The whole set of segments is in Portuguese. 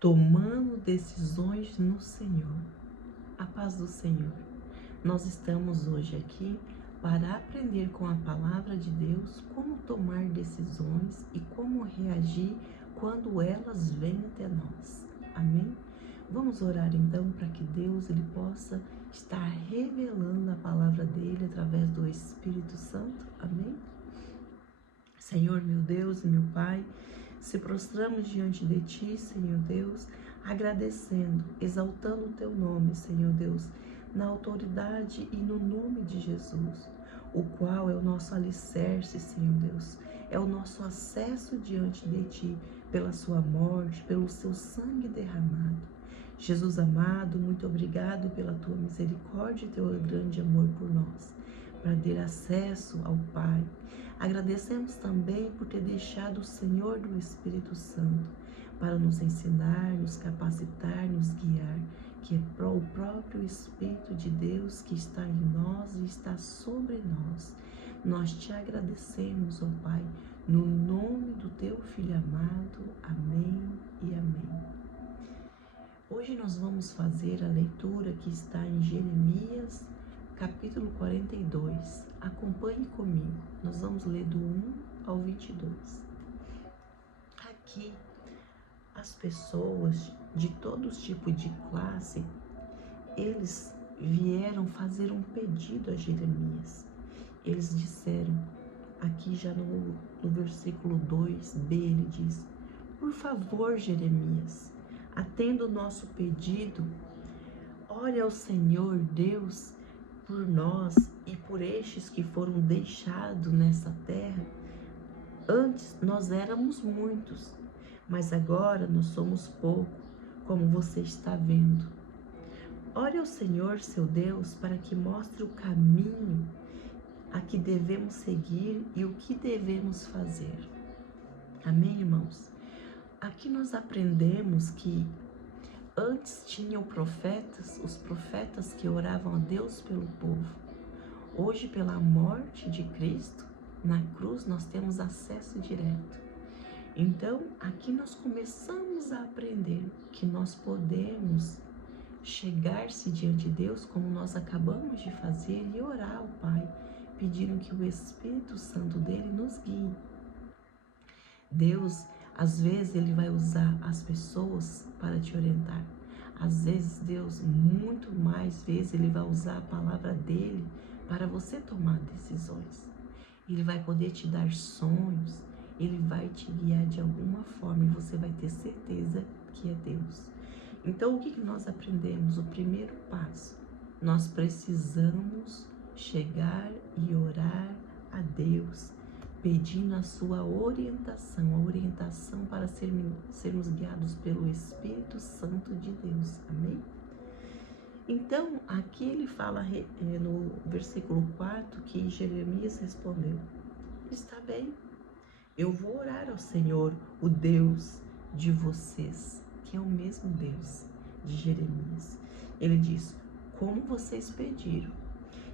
tomando decisões no Senhor. A paz do Senhor. Nós estamos hoje aqui para aprender com a palavra de Deus como tomar decisões e como reagir quando elas vêm até nós. Amém? Vamos orar então para que Deus ele possa estar revelando a palavra dele através do Espírito Santo. Amém? Senhor, meu Deus e meu Pai, se prostramos diante de Ti, Senhor Deus, agradecendo, exaltando o Teu nome, Senhor Deus, na autoridade e no nome de Jesus, o qual é o nosso alicerce, Senhor Deus, é o nosso acesso diante de Ti, pela Sua morte, pelo Seu sangue derramado. Jesus amado, muito obrigado pela Tua misericórdia e Teu grande amor por nós, para ter acesso ao Pai. Agradecemos também por ter deixado o Senhor do Espírito Santo para nos ensinar, nos capacitar, nos guiar, que é o próprio Espírito de Deus que está em nós e está sobre nós. Nós te agradecemos, ó Pai, no nome do Teu Filho amado. Amém e amém. Hoje nós vamos fazer a leitura que está em Jeremias, capítulo 42. Acompanhe comigo. Nós vamos ler do 1 ao 22. Aqui, as pessoas de todos tipos de classe, eles vieram fazer um pedido a Jeremias. Eles disseram, aqui já no versículo 2b, ele diz: por favor, Jeremias, atenda o nosso pedido. Olha ao Senhor Deus por nós e por estes que foram deixados nessa terra. Antes nós éramos muitos, mas agora nós somos pouco, como você está vendo. Ore ao Senhor, seu Deus, para que mostre o caminho a que devemos seguir e o que devemos fazer. Amém, irmãos? Aqui nós aprendemos que antes tinham profetas, os profetas que oravam a Deus pelo povo. Hoje, pela morte de Cristo, na cruz, nós temos acesso direto. Então, aqui nós começamos a aprender que nós podemos chegar-se diante de Deus, como nós acabamos de fazer, e orar ao Pai, pedindo que o Espírito Santo dele nos guie. Deus, às vezes, ele vai usar as pessoas para te orientar. Às vezes, Deus, muito mais vezes, ele vai usar a palavra dele para você tomar decisões. Ele vai poder te dar sonhos, ele vai te guiar de alguma forma e você vai ter certeza que é Deus. Então, o que nós aprendemos? O primeiro passo, nós precisamos chegar e orar a Deus, pedindo a sua orientação, a orientação para sermos guiados pelo Espírito Santo de Deus. Amém? Então, aqui ele fala no versículo 4 que Jeremias respondeu: está bem, eu vou orar ao Senhor, o Deus de vocês, que é o mesmo Deus de Jeremias. Ele diz: como vocês pediram,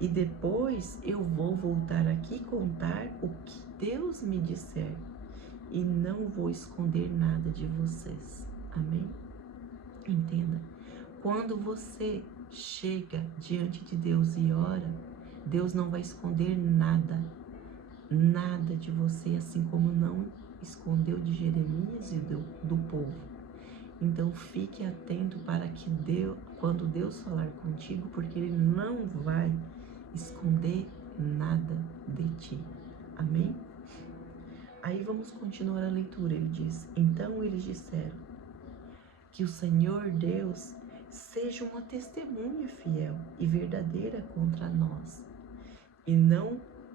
e depois eu vou voltar aqui contar o que Deus me disser, e não vou esconder nada de vocês. Amém? Entenda, quando você chega diante de Deus e ora, Deus não vai esconder nada de você, assim como não escondeu de Jeremias e do povo. Então fique atento para que Deus, quando Deus falar contigo, porque Ele não vai esconder nada de ti. Amém? Aí vamos continuar a leitura. Ele diz: então eles disseram que o Senhor Deus seja uma testemunha fiel e verdadeira contra nós, e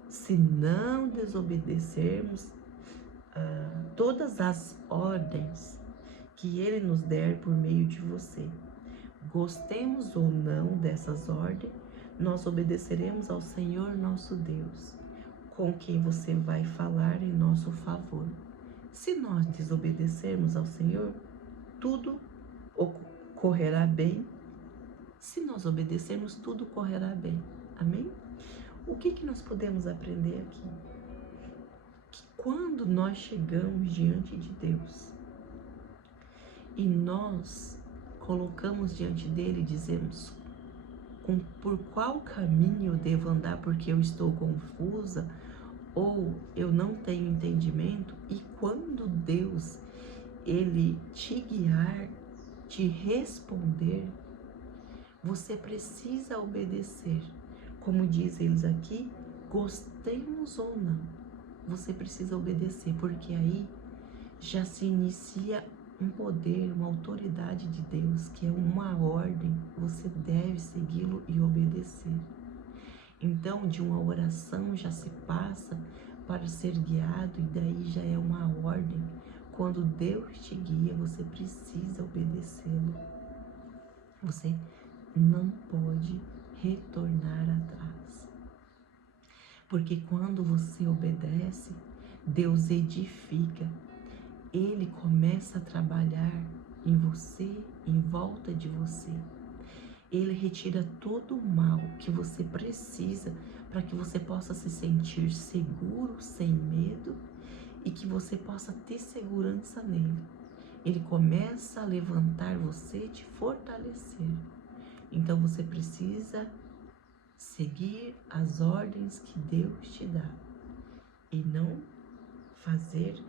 se não desobedecermos todas as ordens que Ele nos der por meio de você. Gostemos ou não dessas ordens, nós obedeceremos ao Senhor nosso Deus, com quem você vai falar em nosso favor. Se nós desobedecermos ao Senhor, tudo correrá bem. Se nós obedecermos, tudo correrá bem. Amém? O que nós podemos aprender aqui? Que quando nós chegamos diante de Deus e nós colocamos diante dele e dizemos: por qual caminho eu devo andar porque eu estou confusa ou eu não tenho entendimento? E quando Deus, ele te guiar, te responder, você precisa obedecer. Como diz eles aqui, gostemos ou não, você precisa obedecer, porque aí já se inicia um poder, uma autoridade de Deus, que é uma ordem, você deve segui-lo e obedecer. Então, de uma oração já se passa para ser guiado, e daí já é uma ordem. Quando Deus te guia, você precisa obedecê-lo. Você não pode retornar atrás. Porque quando você obedece, Deus edifica. Ele começa a trabalhar em você, em volta de você. Ele retira todo o mal que você precisa para que você possa se sentir seguro, sem medo, e que você possa ter segurança nele. Ele começa a levantar você, te fortalecer. Então você precisa seguir as ordens que Deus te dá e não fazer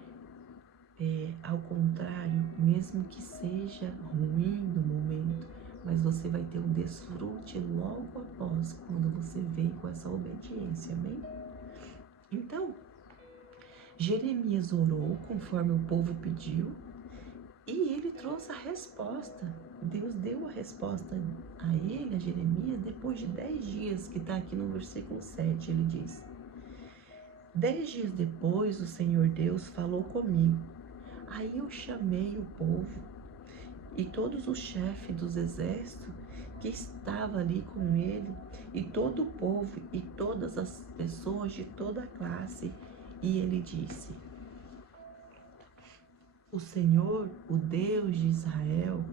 ao contrário, mesmo que seja ruim no momento, mas você vai ter um desfrute logo após, quando você vem com essa obediência, amém? Então, Jeremias orou conforme o povo pediu e ele trouxe a resposta. Deus deu a resposta a ele, a Jeremias, depois de 10 dias, que está aqui no versículo 7, ele diz: 10 dias depois o Senhor Deus falou comigo. Aí eu chamei o povo e todos os chefes dos exércitos que estavam ali com ele, e todo o povo e todas as pessoas de toda a classe, e ele disse: o Senhor, o Deus de Israel,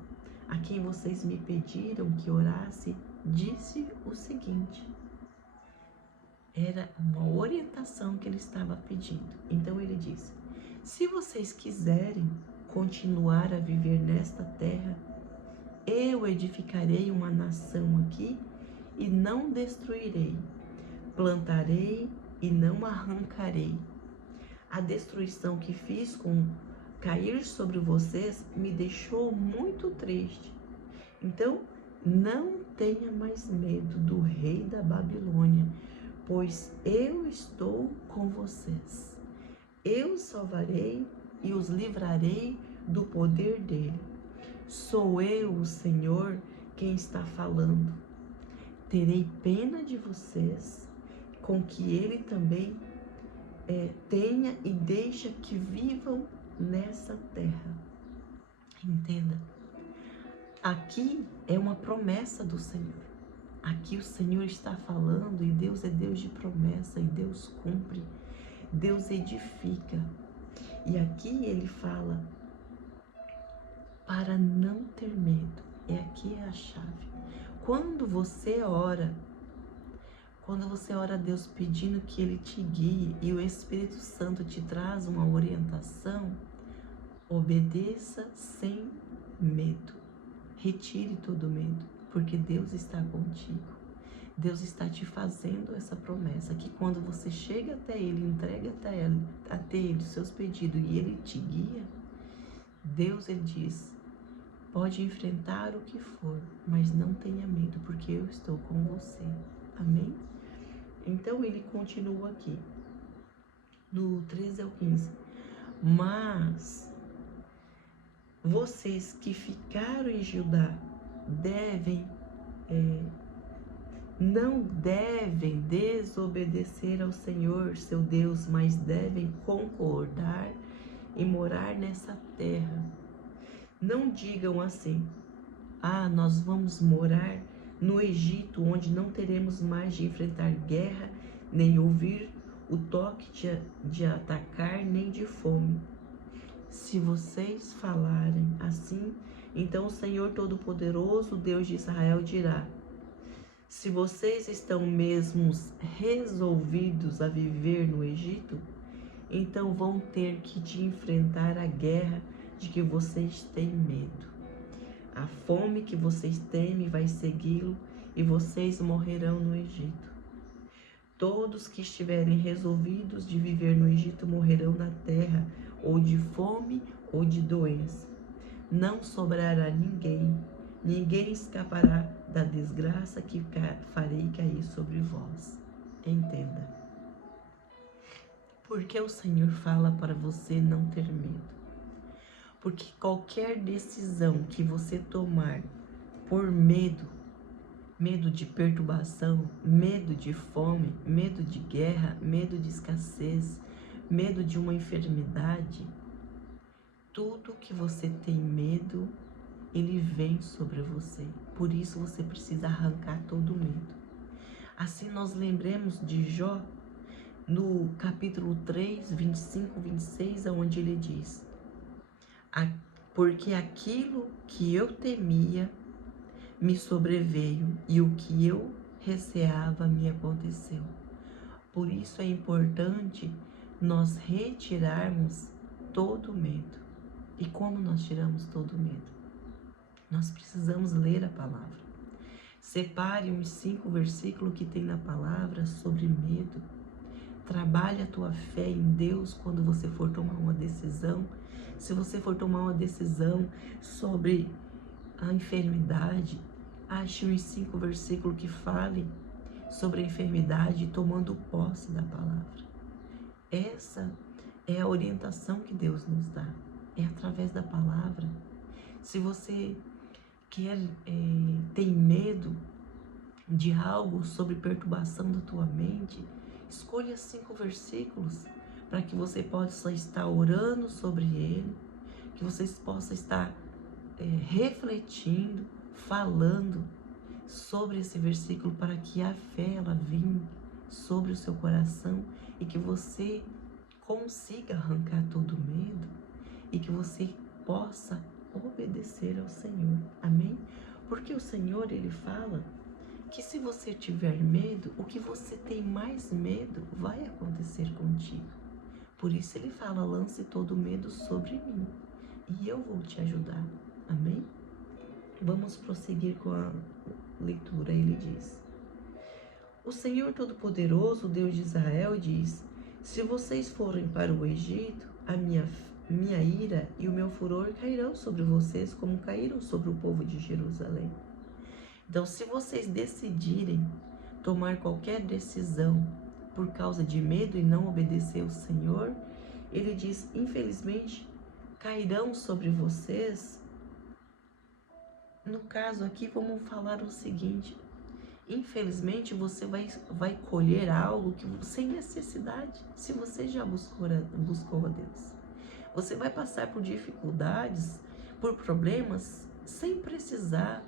a quem vocês me pediram que orasse, disse o seguinte. Era uma orientação que ele estava pedindo. Então ele disse: se vocês quiserem continuar a viver nesta terra, eu edificarei uma nação aqui e não destruirei, plantarei e não arrancarei. A destruição que fiz com cair sobre vocês me deixou muito triste. Então, não tenha mais medo do rei da Babilônia, pois eu estou com vocês. Eu os salvarei e os livrarei do poder dele. Sou eu, o Senhor, quem está falando. Terei pena de vocês, com que ele também tenha e deixa que vivam nessa terra. Entenda, aqui é uma promessa do Senhor. Aqui o Senhor está falando, e Deus é Deus de promessa, e Deus cumpre, Deus edifica. E aqui ele fala para não ter medo. E aqui é a chave. Quando você ora a Deus pedindo que ele te guie e o Espírito Santo te traz uma orientação, obedeça sem medo. Retire todo medo, porque Deus está contigo. Deus está te fazendo essa promessa, que quando você chega até ele, entrega até ele os seus pedidos e ele te guia, Deus, ele diz: pode enfrentar o que for, mas não tenha medo, porque eu estou com você. Amém? Então ele continua aqui, do 13 ao 15. Mas vocês que ficaram em Judá não devem desobedecer ao Senhor, seu Deus, mas devem concordar e morar nessa terra. Não digam assim: nós vamos morar no Egito, onde não teremos mais de enfrentar guerra, nem ouvir o toque de atacar, nem de fome. Se vocês falarem assim, então o Senhor Todo-Poderoso, Deus de Israel, dirá: se vocês estão mesmo resolvidos a viver no Egito, então vão ter que enfrentar a guerra de que vocês têm medo. A fome que vocês temem vai segui-lo e vocês morrerão no Egito. Todos que estiverem resolvidos de viver no Egito morrerão na terra, ou de fome ou de doença. Não sobrará ninguém, ninguém escapará da desgraça que farei cair sobre vós. Entenda. Porque o Senhor fala para você não ter medo. Porque qualquer decisão que você tomar por medo, medo de perturbação, medo de fome, medo de guerra, medo de escassez, medo de uma enfermidade, tudo que você tem medo, ele vem sobre você. Por isso você precisa arrancar todo o medo. Assim nós lembremos de Jó, no capítulo 3, 25, 26, onde ele diz: porque aquilo que eu temia me sobreveio, e o que eu receava me aconteceu. Por isso é importante nós retirarmos todo o medo. E como nós tiramos todo o medo? Nós precisamos ler a palavra. Separe uns 5 versículos que tem na palavra sobre medo. Trabalhe a tua fé em Deus quando você for tomar uma decisão. Se você for tomar uma decisão sobre a enfermidade, ache uns 5 versículos que falem sobre a enfermidade, tomando posse da palavra. Essa é a orientação que Deus nos dá. É através da palavra. Se você tem medo de algo sobre perturbação da tua mente, escolha 5 versículos para que você possa estar orando sobre ele, que você possa estar refletindo, falando sobre esse versículo, para que a fé ela venha sobre o seu coração e que você consiga arrancar todo o medo e que você possa obedecer ao Senhor. Amém? Porque o Senhor, ele fala que se você tiver medo, o que você tem mais medo vai acontecer contigo. Por isso ele fala: lance todo o medo sobre mim e eu vou te ajudar. Amém? Vamos prosseguir com a leitura. Ele diz: o Senhor Todo-Poderoso, Deus de Israel, diz: se vocês forem para o Egito, a minha ira e o meu furor cairão sobre vocês como caíram sobre o povo de Jerusalém. Então, se vocês decidirem tomar qualquer decisão por causa de medo e não obedecer ao Senhor, ele diz: infelizmente, cairão sobre vocês. No caso aqui, vamos falar o seguinte: infelizmente, você vai colher algo que sem necessidade, se você já buscou a Deus. Você vai passar por dificuldades, por problemas, sem precisar,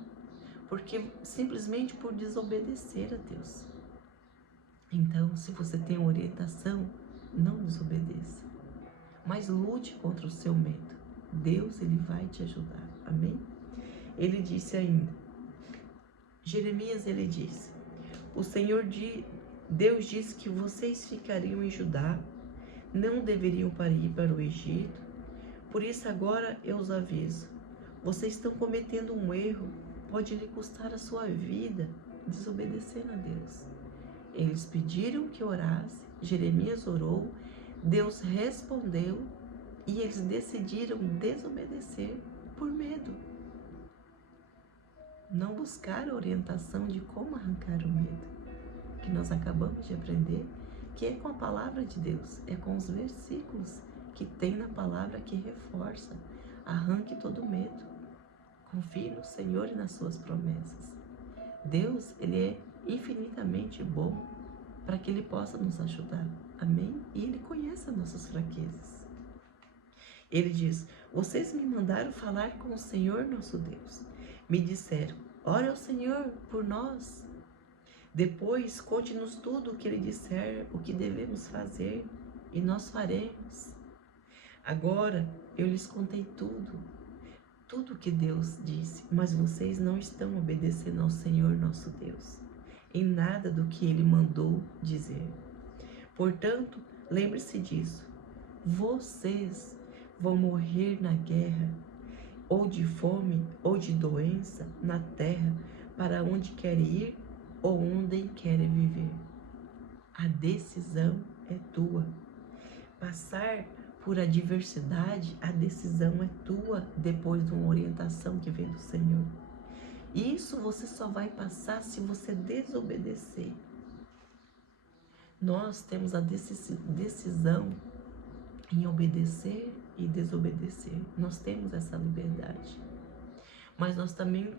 porque simplesmente por desobedecer a Deus. Então, se você tem orientação, não desobedeça, mas lute contra o seu medo. Deus, ele vai te ajudar. Amém? Ele disse ainda, Jeremias, ele disse: o Senhor Deus disse que vocês ficariam em Judá, não deveriam ir para o Egito. Por isso agora eu os aviso: vocês estão cometendo um erro, pode lhe custar a sua vida, desobedecendo a Deus. Eles pediram que orasse, Jeremias orou, Deus respondeu e eles decidiram desobedecer por medo. Não buscaram orientação de como arrancar o medo, que nós acabamos de aprender, que é com a palavra de Deus, é com os versículos que tem na palavra que reforça. Arranque todo medo. Confie no Senhor e nas suas promessas. Deus, ele é infinitamente bom para que ele possa nos ajudar. Amém? E ele conhece as nossas fraquezas. Ele diz: vocês me mandaram falar com o Senhor nosso Deus. Me disseram: ore ao Senhor por nós. Depois conte-nos tudo o que ele disser, o que devemos fazer, e nós faremos. Agora eu lhes contei tudo o que Deus disse, mas vocês não estão obedecendo ao Senhor nosso Deus, em nada do que ele mandou dizer. Portanto, lembre-se disso. Vocês vão morrer na guerra, ou de fome, ou de doença, na terra, para onde querem ir ou onde querem viver. A decisão é tua. Passar por adversidade, a decisão é tua, depois de uma orientação que vem do Senhor. Isso você só vai passar se você desobedecer. Nós temos a decisão em obedecer e desobedecer. Nós temos essa liberdade. Mas nós também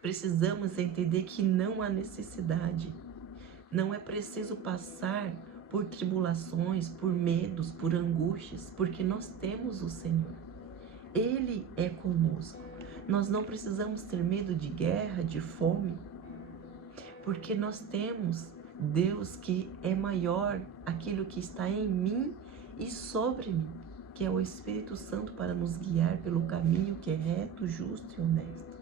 precisamos entender que não há necessidade. Não é preciso passar por tribulações, por medos, por angústias, porque nós temos o Senhor. Ele é conosco. Nós não precisamos ter medo de guerra, de fome, porque nós temos Deus que é maior, aquilo que está em mim e sobre mim, que é o Espírito Santo para nos guiar pelo caminho que é reto, justo e honesto.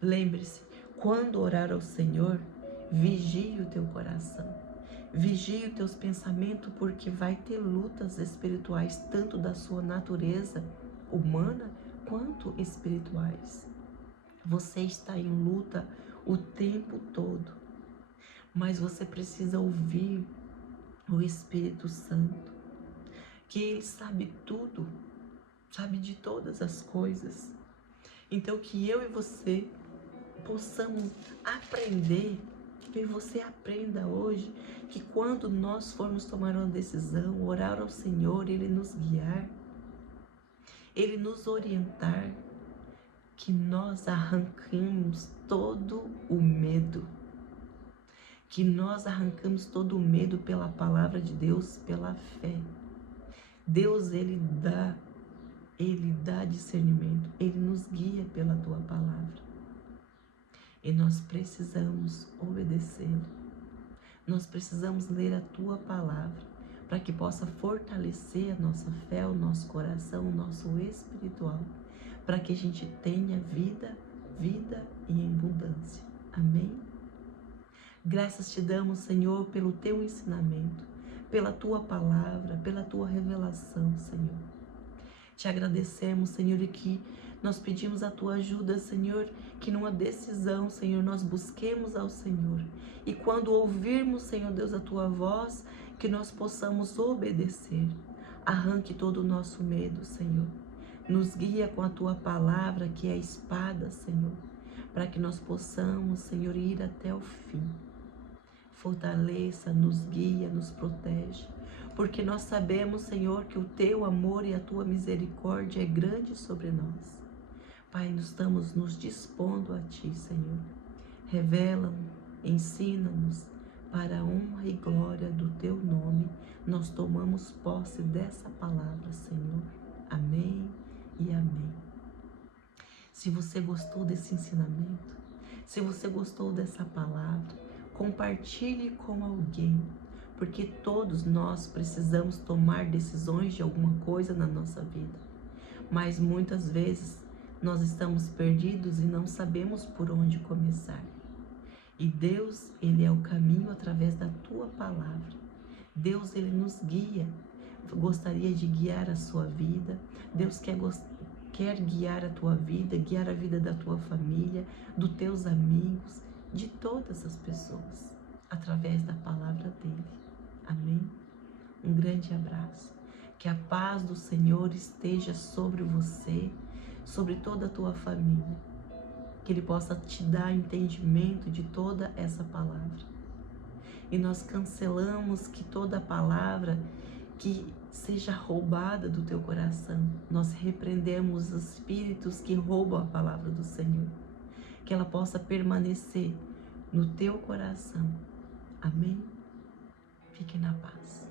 Lembre-se, quando orar ao Senhor, vigie o teu coração, vigie os teus pensamentos, porque vai ter lutas espirituais, tanto da sua natureza humana quanto espirituais. Você está em luta o tempo todo, mas você precisa ouvir o Espírito Santo, que Ele sabe tudo, sabe de todas as coisas. Então que eu e você possamos aprender, que você aprenda hoje, que quando nós formos tomar uma decisão, orar ao Senhor, Ele nos guiar, Ele nos orientar, que nós arrancamos todo o medo, que nós arrancamos todo o medo pela palavra de Deus, pela fé. Deus, Ele dá discernimento, Ele nos guia pela tua palavra. E nós precisamos obedecê-lo. Nós precisamos ler a tua palavra para que possa fortalecer a nossa fé, o nosso coração, o nosso espiritual, para que a gente tenha vida e em abundância. Amém? Graças te damos, Senhor, pelo teu ensinamento, pela tua palavra, pela tua revelação, Senhor. Te agradecemos, Senhor, e que nós pedimos a tua ajuda, Senhor, que numa decisão, Senhor, nós busquemos ao Senhor. E quando ouvirmos, Senhor Deus, a tua voz, que nós possamos obedecer. Arranque todo o nosso medo, Senhor. Nos guia com a tua palavra, que é a espada, Senhor, para que nós possamos, Senhor, ir até o fim. Fortaleça, nos guia, nos protege, porque nós sabemos, Senhor, que o teu amor e a tua misericórdia é grande sobre nós. Pai, nós estamos nos dispondo a ti, Senhor. Revela-nos, ensina-nos, para a honra e glória do teu nome. Nós tomamos posse dessa palavra, Senhor. Amém e amém. Se você gostou desse ensinamento, se você gostou dessa palavra, compartilhe com alguém, porque todos nós precisamos tomar decisões de alguma coisa na nossa vida, mas muitas vezes nós estamos perdidos e não sabemos por onde começar. E Deus, Ele é o caminho através da tua palavra. Deus, Ele nos guia, gostaria de guiar a sua vida. Deus quer guiar a tua vida, guiar a vida da tua família, dos teus amigos, de todas as pessoas, através da palavra dele. Amém? Um grande abraço. Que a paz do Senhor esteja sobre você, sobre toda a tua família. Que Ele possa te dar entendimento de toda essa palavra. E nós cancelamos que toda palavra que seja roubada do teu coração. Nós repreendemos os espíritos que roubam a palavra do Senhor. Que ela possa permanecer no teu coração. Amém? Fique na paz.